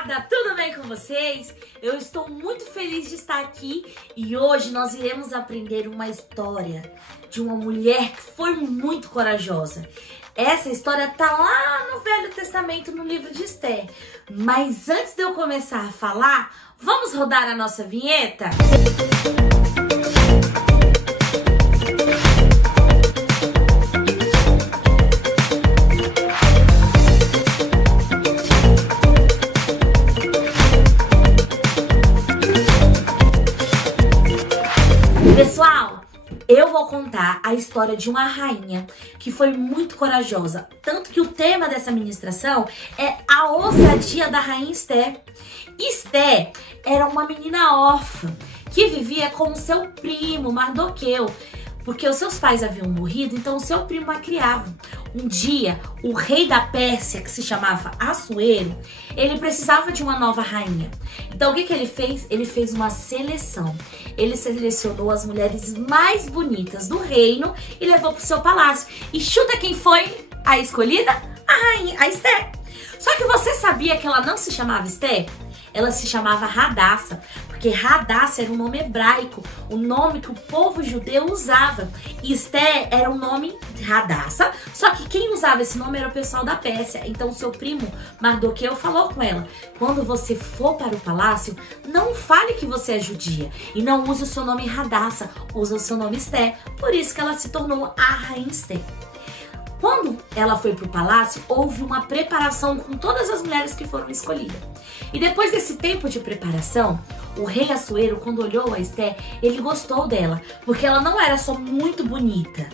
amada, tudo bem com vocês? Eu estou muito feliz de estar aqui e hoje nós iremos aprender uma história de uma mulher que foi muito corajosa. Essa história tá lá no Velho Testamento, no livro de Esther. Mas antes de eu começar a falar, vamos rodar a nossa vinheta? Pessoal, eu vou contar a história de uma rainha que foi muito corajosa. Tanto que o tema dessa ministração é a ousadia da rainha Esther. Esther era uma menina órfã que vivia com o seu primo Mardoqueu, porque os seus pais haviam morrido, então o seu primo a criava. Um dia, o rei da Pérsia, que se chamava Assuero, ele precisava de uma nova rainha. Então o que ele fez? Ele fez uma seleção. Ele selecionou as mulheres mais bonitas do reino e levou para o seu palácio. E chuta quem foi a escolhida? A rainha, a Esther. Só que você sabia que ela não se chamava Esther? Ela se chamava Radassa, porque Radassa era um nome hebraico, o nome que o povo judeu usava. E Esther era um nome de Radassa, só que quem usava esse nome era o pessoal da Pérsia. Então o seu primo Mardoqueu falou com ela: quando você for para o palácio, não fale que você é judia e não use o seu nome Radassa, use o seu nome Esther. Por isso que ela se tornou a rainha Esther. Quando ela foi para o palácio, houve uma preparação com todas as mulheres que foram escolhidas. E depois desse tempo de preparação, o rei Assuero, quando olhou a Esther, ele gostou dela, porque ela não era só muito bonita,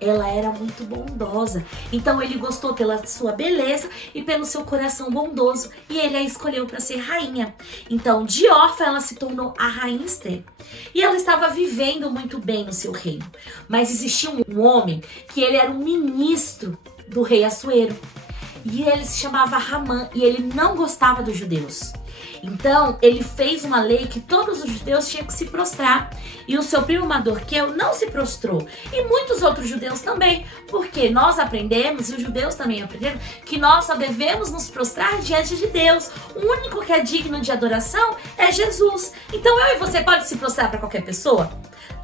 ela era muito bondosa. Então ele gostou pela sua beleza e pelo seu coração bondoso, e ele a escolheu para ser rainha. Então, de órfã, ela se tornou a rainha Esther. E ela estava vivendo muito bem no seu reino. Mas existia um homem que ele era um ministro do rei Assuero. E ele se chamava Ramã, e ele não gostava dos judeus. Então, ele fez uma lei que todos os judeus tinham que se prostrar. E o seu primo Mardoqueu não se prostrou. E muitos outros judeus também. Porque nós aprendemos, e os judeus também aprenderam, que nós só devemos nos prostrar diante de Deus. O único que é digno de adoração é Jesus. Então, eu e você pode se prostrar para qualquer pessoa?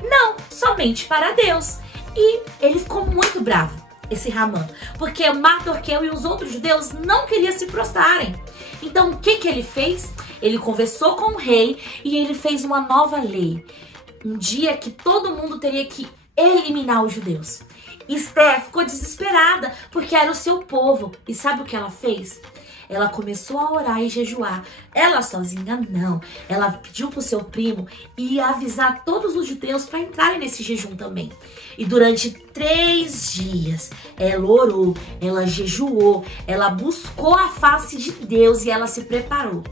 Não, somente para Deus. E ele ficou muito bravo, esse Ramã, porque Mardoqueu e os outros judeus não queriam se prostrarem. Então o que ele fez? Ele conversou com o rei e ele fez uma nova lei. Um dia que todo mundo teria que eliminar os judeus. Esther ficou desesperada porque era o seu povo. E sabe o que ela fez? Ela começou a orar e jejuar. Ela sozinha não. Ela pediu pro seu primo e avisar todos os judeus para entrarem nesse jejum também. E durante 3 dias ela orou, ela jejuou, ela buscou a face de Deus e ela se preparou.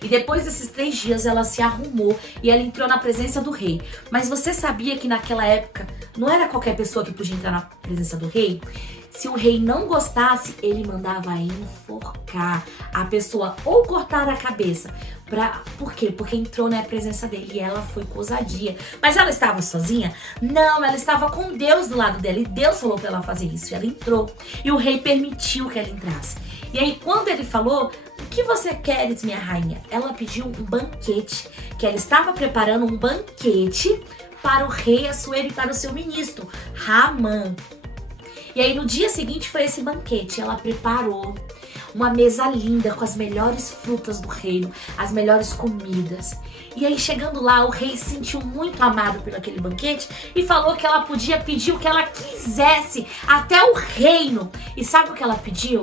E depois desses 3 dias ela se arrumou e ela entrou na presença do rei. Mas você sabia que naquela época não era qualquer pessoa que podia entrar na presença do rei? Se o rei não gostasse, ele mandava enforcar a pessoa ou cortar a cabeça. Por quê? Porque entrou na presença dele e ela foi com ousadia. Mas ela estava sozinha? Não, ela estava com Deus do lado dela. E Deus falou para ela fazer isso. E ela entrou. E o rei permitiu que ela entrasse. E aí, quando ele falou: o que você quer, minha rainha? Ela pediu um banquete. Que ela estava preparando um banquete para o rei Assuero e para o seu ministro, Ramã. E aí no dia seguinte foi esse banquete. Ela preparou uma mesa linda com as melhores frutas do reino, as melhores comidas. E aí chegando lá, o rei se sentiu muito amado por aquele banquete e falou que ela podia pedir o que ela quisesse, até o reino. E sabe o que ela pediu?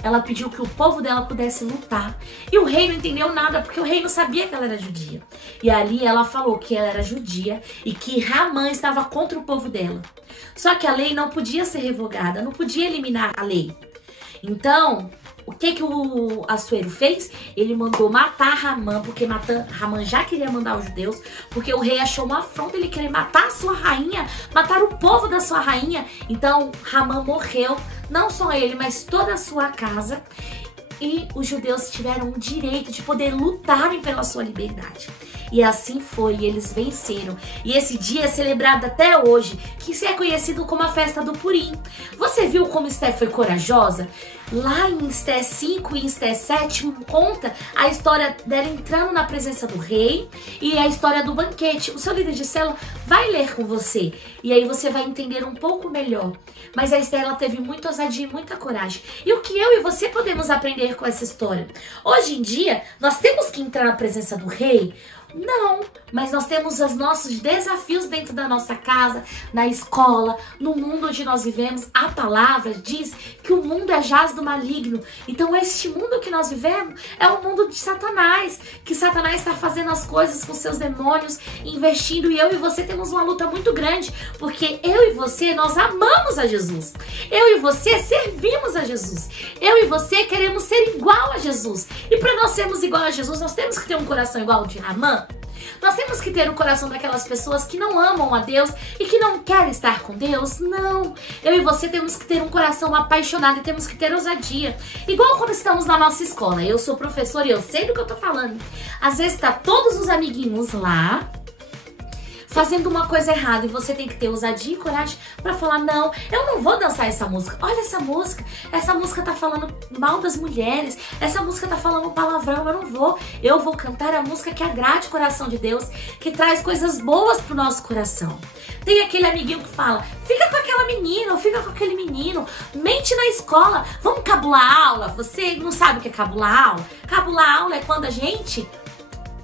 Ela pediu que o povo dela pudesse lutar. E o rei não entendeu nada, porque o rei não sabia que ela era judia. E ali ela falou que ela era judia e que Ramã estava contra o povo dela. Só que a lei não podia ser revogada, não podia eliminar a lei. Então, o que o Assuero fez? Ele mandou matar Ramã, porque Ramã já queria mandar os judeus, porque o rei achou uma afronta ele querer matar a sua rainha, matar o povo da sua rainha. Então, Ramã morreu, não só ele, mas toda a sua casa. E os judeus tiveram o direito de poder lutarem pela sua liberdade. E assim foi, e eles venceram. E esse dia é celebrado até hoje, que é conhecido como a festa do Purim. Você viu como Esther foi corajosa? Lá em Esté 5 e Esté 7 conta a história dela entrando na presença do rei e a história do banquete. O seu líder de célula vai ler com você e aí você vai entender um pouco melhor. Mas a Esté, ela teve muita ousadia e muita coragem. E o que eu e você podemos aprender com essa história? Hoje em dia, nós temos que entrar na presença do rei? Não, mas nós temos os nossos desafios dentro da nossa casa, na escola, no mundo onde nós vivemos. A palavra diz que o mundo é jaz do maligno. Então este mundo que nós vivemos é o mundo de Satanás, que Satanás está fazendo as coisas com seus demônios, investindo, e eu e você temos uma luta muito grande, porque eu e você, nós amamos a Jesus. Eu e você servimos a Jesus. Eu e você queremos ser igual a Jesus. E para nós sermos igual a Jesus, nós temos que ter um coração igual ao de Naamã. Nós temos que ter o coração daquelas pessoas que não amam a Deus e que não querem estar com Deus. Não. Eu e você temos que ter um coração apaixonado e temos que ter ousadia. Igual quando estamos na nossa escola. Eu sou professora e eu sei do que eu tô falando. Às vezes tá todos os amiguinhos lá fazendo uma coisa errada e você tem que ter ousadia e coragem pra falar: não, eu não vou dançar essa música. Olha essa música tá falando mal das mulheres, essa música tá falando palavrão, eu vou cantar a música que agrade o coração de Deus, que traz coisas boas pro nosso coração. Tem aquele amiguinho que fala: fica com aquela menina ou fica com aquele menino, mente na escola, vamos cabular aula. Você não sabe o que é cabular aula? Cabular aula é quando a gente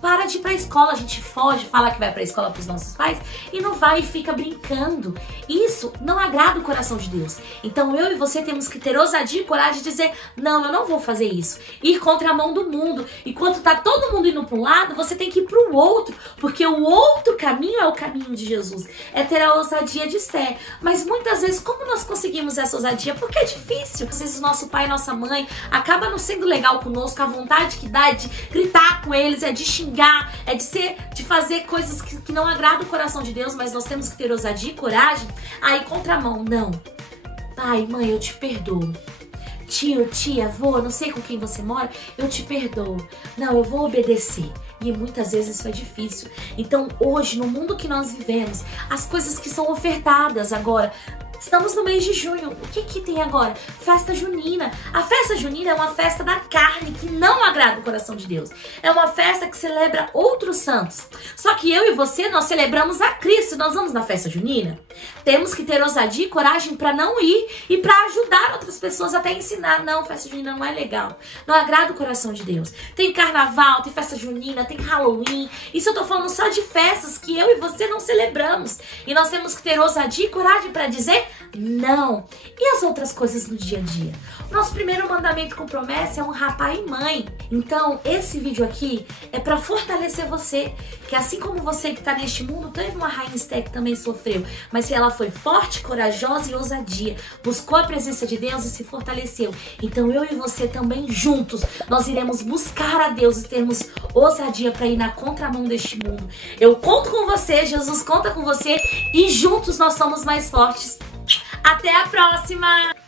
para de ir pra escola, a gente foge, fala que vai pra escola pros nossos pais e não vai e fica brincando. Isso não agrada o coração de Deus. Então eu e você temos que ter ousadia e coragem de dizer: não, eu não vou fazer isso. Ir contra a mão do mundo. Enquanto tá todo mundo indo pra um lado, você tem que ir pro outro, porque o outro caminho é o caminho de Jesus. É ter a ousadia de Esté. Mas muitas vezes, como nós conseguimos essa ousadia? Porque é difícil. Às vezes nosso pai e nossa mãe acaba não sendo legal conosco, a vontade que dá é de gritar com eles, é de xingar, é de fazer coisas que não agradam o coração de Deus, mas nós temos que ter ousadia e coragem. Aí, contramão, não. Pai, mãe, eu te perdoo. Tio, tia, avô, não sei com quem você mora, eu te perdoo. Não, eu vou obedecer. E muitas vezes isso é difícil. Então, hoje, no mundo que nós vivemos, as coisas que são ofertadas agora, estamos no mês de junho. O que tem agora? Festa junina. A festa junina é uma festa da carne que não agrada o coração de Deus. É uma festa que celebra outros santos. Só que eu e você, nós celebramos a Cristo. Nós vamos na festa junina. Temos que ter ousadia e coragem para não ir e para ajudar outras pessoas, até ensinar. Não, festa junina não é legal. Não agrada o coração de Deus. Tem carnaval, tem festa junina, tem Halloween. Isso eu tô falando só de festas que eu e você não celebramos. E nós temos que ter ousadia e coragem para dizer não. E as outras coisas do dia a dia? O nosso primeiro mandamento com promessa é honrar pai e mãe. Então, esse vídeo aqui é para fortalecer você, que assim como você que tá neste mundo, teve uma rainha Esté que também sofreu, mas ela foi forte, corajosa e ousadia, buscou a presença de Deus e se fortaleceu. Então, eu e você também juntos, nós iremos buscar a Deus e termos ousadia para ir na contramão deste mundo. Eu conto com você, Jesus conta com você e juntos nós somos mais fortes. Até a próxima!